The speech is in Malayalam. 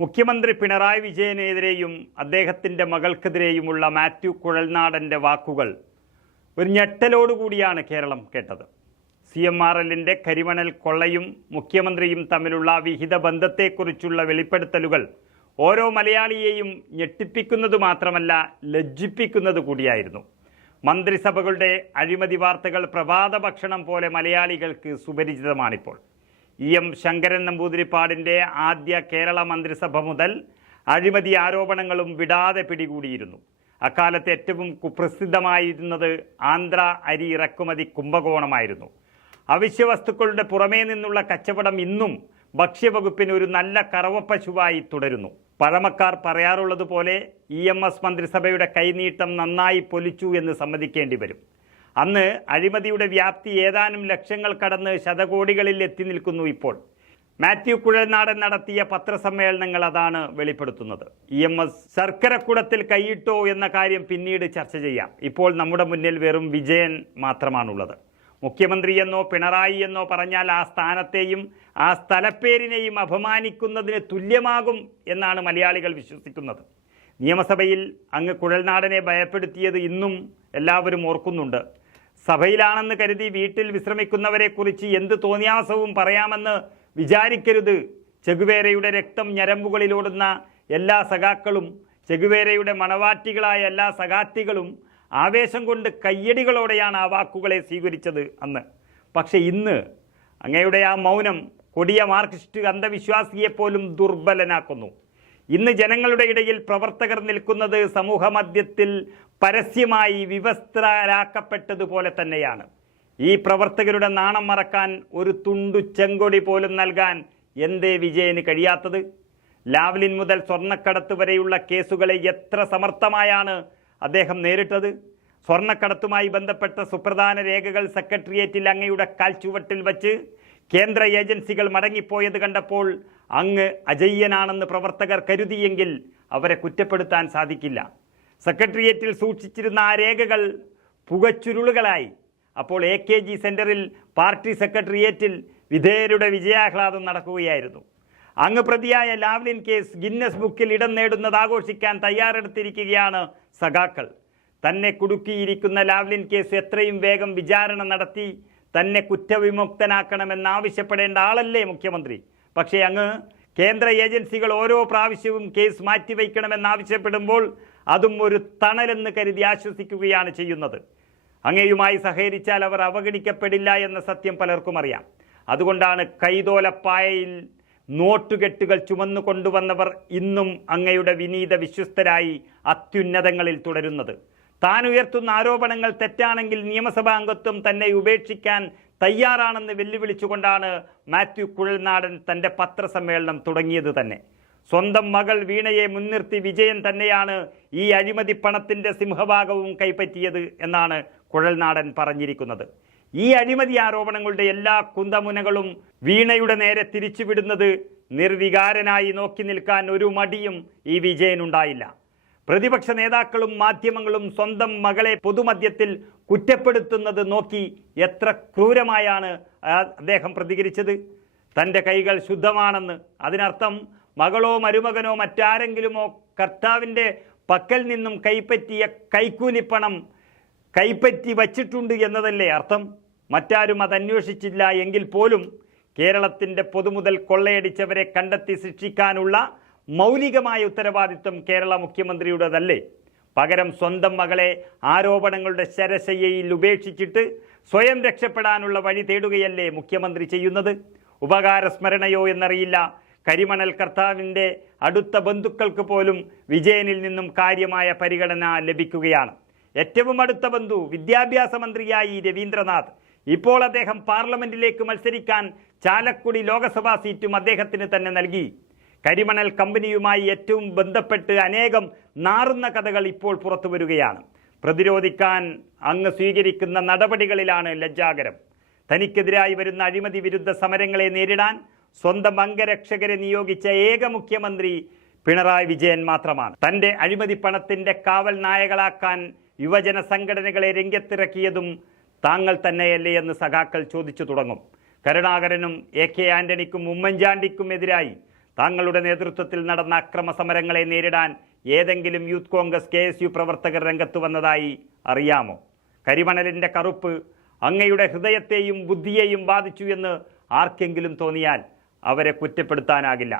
മുഖ്യമന്ത്രി പിണറായി വിജയനെതിരെയും അദ്ദേഹത്തിന്റെ മകൾക്കെതിരെയുമുള്ള മാത്യു കുഴൽനാടന്റെ വാക്കുകൾ ഒരു ഞെട്ടലോടുകൂടിയാണ് കേരളം കേട്ടത്. സി എം ആർ എല്ലിന്റെ കരിമണൽ കൊള്ളയും മുഖ്യമന്ത്രിയും തമ്മിലുള്ള വിഹിത ബന്ധത്തെക്കുറിച്ചുള്ള വെളിപ്പെടുത്തലുകൾ ഓരോ മലയാളിയെയും ഞെട്ടിപ്പിക്കുന്നത് മാത്രമല്ല ലജ്ജിപ്പിക്കുന്നത് കൂടിയായിരുന്നു. മന്ത്രിസഭകളുടെ അഴിമതി വാർത്തകൾ പ്രഭാത ഭക്ഷണം പോലെ മലയാളികൾക്ക് സുപരിചിതമാണിപ്പോൾ. ഇ എം ശങ്കരൻ നമ്പൂതിരിപ്പാടിന്റെ ആദ്യ കേരള മന്ത്രിസഭ മുതൽ അഴിമതി ആരോപണങ്ങളും വിടാതെ പിടികൂടിയിരുന്നു. അക്കാലത്ത് ഏറ്റവും കുപ്രസിദ്ധമായിരുന്നത് ആന്ധ്ര അരി ഇറക്കുമതി കുംഭകോണമായിരുന്നു. അവശ്യ വസ്തുക്കളുടെ പുറമേ നിന്നുള്ള കച്ചവടം ഇന്നും ഭക്ഷ്യവകുപ്പിന് ഒരു നല്ല കറവപ്പശുവായി തുടരുന്നു. പഴമക്കാർ പറയാറുള്ളതുപോലെ ഇ എം എസ് മന്ത്രിസഭയുടെ കൈനീട്ടം നന്നായി പൊലിച്ചു എന്ന് സമ്മതിക്കേണ്ടി വരും. അന്ന് അഴിമതിയുടെ വ്യാപ്തി ഏതാനും ലക്ഷങ്ങൾ കടന്ന് ശതകോടികളിൽ എത്തി നിൽക്കുന്നു ഇപ്പോൾ. മാത്യു കുഴൽനാടൻ നടത്തിയ പത്രസമ്മേളനങ്ങൾ അതാണ് വെളിപ്പെടുത്തുന്നത്. ഇ എം എസ് ശർക്കരക്കുടത്തിൽ കൈയിട്ടോ എന്ന കാര്യം പിന്നീട് ചർച്ച ചെയ്യാം. ഇപ്പോൾ നമ്മുടെ മുന്നിൽ വെറും വിജയൻ മാത്രമാണുള്ളത്. മുഖ്യമന്ത്രി എന്നോ പിണറായി എന്നോ പറഞ്ഞാൽ ആ സ്ഥാനത്തെയും ആ സ്ഥലപ്പേരിനെയും അപമാനിക്കുന്നതിന് തുല്യമാകും എന്നാണ് മലയാളികൾ വിശ്വസിക്കുന്നത്. നിയമസഭയിൽ അങ്ങ് കുഴൽനാടനെ ഭയപ്പെടുത്തിയത് ഇന്നും എല്ലാവരും ഓർക്കുന്നുണ്ട്. സഭയിലാണെന്ന് കരുതി വീട്ടിൽ വിശ്രമിക്കുന്നവരെക്കുറിച്ച് എന്ത് തോന്നിയാസവും പറയാമെന്ന് വിചാരിക്കരുത്. ചെഗുവേരയുടെ രക്തം ഞരമ്പുകളിലോടുന്ന എല്ലാ സഖാക്കളും ചെഗുവേരയുടെ മണവാറ്റികളായ എല്ലാ സഖാത്തികളും ആവേശം കൊണ്ട് കയ്യടികളോടെയാണ് ആ വാക്കുകളെ സ്വീകരിച്ചത് അന്ന്. പക്ഷേ ഇന്ന് അങ്ങയുടെ ആ മൗനം കൊടിയ മാർക്സിസ്റ്റ് അന്ധവിശ്വാസിയെപ്പോലും ദുർബലനാക്കുന്നു. ഇന്ന് ജനങ്ങളുടെ ഇടയിൽ പ്രവർത്തകർ നിൽക്കുന്നത് സമൂഹമധ്യത്തിൽ പരസ്യമായി വിവസ്ത്രരാക്കപ്പെട്ടതുപോലെ തന്നെയാണ്. ഈ പ്രവർത്തകരുടെ നാണം മറക്കാൻ ഒരു തുണ്ടു ചെങ്കൊടി പോലും നൽകാൻ എന്തേ വിജയന് കഴിയാത്തത്? ലാവ്ലിൻ മുതൽ സ്വർണക്കടത്ത് വരെയുള്ള കേസുകളെ എത്ര സമർത്ഥമായാണ് അദ്ദേഹം നേരിട്ടത്? സ്വർണക്കടത്തുമായി ബന്ധപ്പെട്ട സുപ്രധാന രേഖകൾ സെക്രട്ടേറിയറ്റിൽ അങ്ങയുടെ കാൽച്ചുവട്ടിൽ വച്ച് കേന്ദ്ര ഏജൻസികൾ മടങ്ങിപ്പോയത് കണ്ടപ്പോൾ അങ്ങ് അജയ്യനാണെന്ന് പ്രവർത്തകർ കരുതിയെങ്കിൽ അവരെ കുറ്റപ്പെടുത്താൻ സാധിക്കില്ല. സെക്രട്ടേറിയറ്റിൽ സൂക്ഷിച്ചിരുന്ന ആ രേഖകൾ പുകച്ചുരുളുകളായി. അപ്പോൾ എ കെ ജി സെന്ററിൽ പാർട്ടി സെക്രട്ടേറിയറ്റിൽ വിധേയരുടെ വിജയാഹ്ലാദം നടക്കുകയായിരുന്നു. അങ്ങ് പ്രതിയായ ലാവ്ലിൻ കേസ് ഗിന്നസ് ബുക്കിൽ ഇടം നേടുന്നത് ആഘോഷിക്കാൻ തയ്യാറെടുത്തിരിക്കുകയാണ് സഖാക്കൾ. തന്നെ കുടുക്കിയിരിക്കുന്ന ലാവ്ലിൻ കേസ് എത്രയും വേഗം വിചാരണ നടത്തി തന്നെ കുറ്റവിമുക്തനാക്കണമെന്നാവശ്യപ്പെടേണ്ട ആളല്ലേ മുഖ്യമന്ത്രി? പക്ഷേ അങ്ങ് കേന്ദ്ര ഏജൻസികൾ ഓരോ പ്രാവശ്യവും കേസ് മാറ്റിവെക്കണമെന്നാവശ്യപ്പെടുമ്പോൾ അതും ഒരു തണലെന്ന് കരുതി ആശ്വസിക്കുകയാണ് ചെയ്യുന്നത്. അങ്ങേയുമായി സഹകരിച്ചാൽ അവർ അവഗണിക്കപ്പെടില്ല എന്ന സത്യം പലർക്കും അറിയാം. അതുകൊണ്ടാണ് കൈതോലപ്പായയിൽ നോട്ടുകെട്ടുകൾ ചുമന്നു കൊണ്ടുവന്നവർ ഇന്നും അങ്ങയുടെ വിനീത വിശ്വസ്തരായി അത്യുന്നതങ്ങളിൽ തുടരുന്നത്. താൻ ഉയർത്തുന്ന ആരോപണങ്ങൾ തെറ്റാണെങ്കിൽ നിയമസഭാ അംഗത്വം തന്നെ ഉപേക്ഷിക്കാൻ തയ്യാറാണെന്ന് വെല്ലുവിളിച്ചുകൊണ്ടാണ് മാത്യു കുഴൽനാടൻ തന്റെ പത്രസമ്മേളനം തുടങ്ങിയത് തന്നെ. സ്വന്തം മകൾ വീണയെ മുൻനിർത്തി വിജയൻ തന്നെയാണ് ഈ അഴിമതി പണത്തിന്റെ സിംഹഭാഗവും കൈപ്പറ്റിയത് എന്നാണ് കുഴൽനാടൻ പറഞ്ഞിരിക്കുന്നത്. ഈ അഴിമതി ആരോപണങ്ങളുടെ എല്ലാ കുന്തമുനകളും വീണയുടെ നേരെ തിരിച്ചുവിടുന്നത് നിർവികാരനായി നോക്കി നിൽക്കാൻ ഒരു മടിയും ഈ വിജയനുണ്ടായില്ല. പ്രതിപക്ഷ നേതാക്കളും മാധ്യമങ്ങളും സ്വന്തം മകളെ പൊതുമധ്യത്തിൽ കുറ്റപ്പെടുത്തുന്നത് നോക്കി എത്ര ക്രൂരമായാണ് അദ്ദേഹം പ്രതികരിച്ചത്. തന്റെ കൈകൾ ശുദ്ധമാണെന്ന്. അതിനർത്ഥം മകളോ മരുമകനോ മറ്റാരെങ്കിലുമോ കർത്താവിന്റെ പക്കൽ നിന്നും കൈപ്പറ്റിയ കൈക്കൂലിപ്പണം കൈപ്പറ്റി വച്ചിട്ടുണ്ട് എന്നതല്ലേ അർത്ഥം? മറ്റാരും അത് അന്വേഷിച്ചില്ല എങ്കിൽ പോലും കേരളത്തിന്റെ പൊതുമുതൽ കൊള്ളയടിച്ചവരെ കണ്ടെത്തി ശിക്ഷിക്കാനുള്ള മൗലികമായ ഉത്തരവാദിത്വം കേരള മുഖ്യമന്ത്രിയുടേതല്ലേ? പകരം സ്വന്തം മകളെ ആരോപണങ്ങളുടെ ശരശയ്യയിൽ ഉപേക്ഷിച്ചിട്ട് സ്വയം രക്ഷപ്പെടാനുള്ള വഴി തേടുകയല്ലേ മുഖ്യമന്ത്രി ചെയ്യുന്നത്? ഉപകാരസ്മരണയോ എന്നറിയില്ല. കരിമണൽ കർത്താവിന്റെ അടുത്ത ബന്ധുക്കൾക്ക് പോലും വിജയനിൽ നിന്നും കാര്യമായ പരിഗണന ലഭിക്കുകയാണ്. ഏറ്റവും അടുത്ത ബന്ധു വിദ്യാഭ്യാസ മന്ത്രിയായി രവീന്ദ്രനാഥ്. ഇപ്പോൾ അദ്ദേഹം പാർലമെന്റിലേക്ക് മത്സരിക്കാൻ ചാലക്കുടി ലോക്സഭാ സീറ്റും അദ്ദേഹത്തിന് തന്നെ നൽകി. കരിമണൽ കമ്പനിയുമായി ഏറ്റവും ബന്ധപ്പെട്ട് അനേകം നാറുന്ന കഥകൾ ഇപ്പോൾ പുറത്തു വരികയാണ്. പ്രതിരോധിക്കാൻ അങ്ങ് സ്വീകരിക്കുന്ന നടപടികളിലാണ് ലജ്ജാകരം. തനിക്കെതിരായി വരുന്ന അഴിമതി വിരുദ്ധ സമരങ്ങളെ നേരിടാൻ സ്വന്തം അംഗരക്ഷകരെ നിയോഗിച്ച ഏക മുഖ്യമന്ത്രി പിണറായി വിജയൻ മാത്രമാണ്. തന്റെ അഴിമതി പണത്തിന്റെ കാവൽ നായകളാക്കാൻ യുവജന സംഘടനകളെ രംഗത്തിറക്കിയതും താങ്കൾ തന്നെയല്ലേ എന്ന് സഖാക്കൾ ചോദിച്ചു തുടങ്ങും. കരുണാകരനും എ കെ ആന്റണിക്കും ഉമ്മൻചാണ്ടിക്കും എതിരായി താങ്കളുടെ നേതൃത്വത്തിൽ നടന്ന അക്രമ സമരങ്ങളെ നേരിടാൻ ഏതെങ്കിലും Youth Congress K S U പ്രവർത്തകർ രംഗത്ത് വന്നതായി അറിയാമോ? കരിമണലിന്റെ കറുപ്പ് അങ്ങയുടെ ഹൃദയത്തെയും ബുദ്ധിയെയും ബാധിച്ചു എന്ന് ആർക്കെങ്കിലും തോന്നിയാൽ അവരെ കുറ്റപ്പെടുത്താനാകില്ല.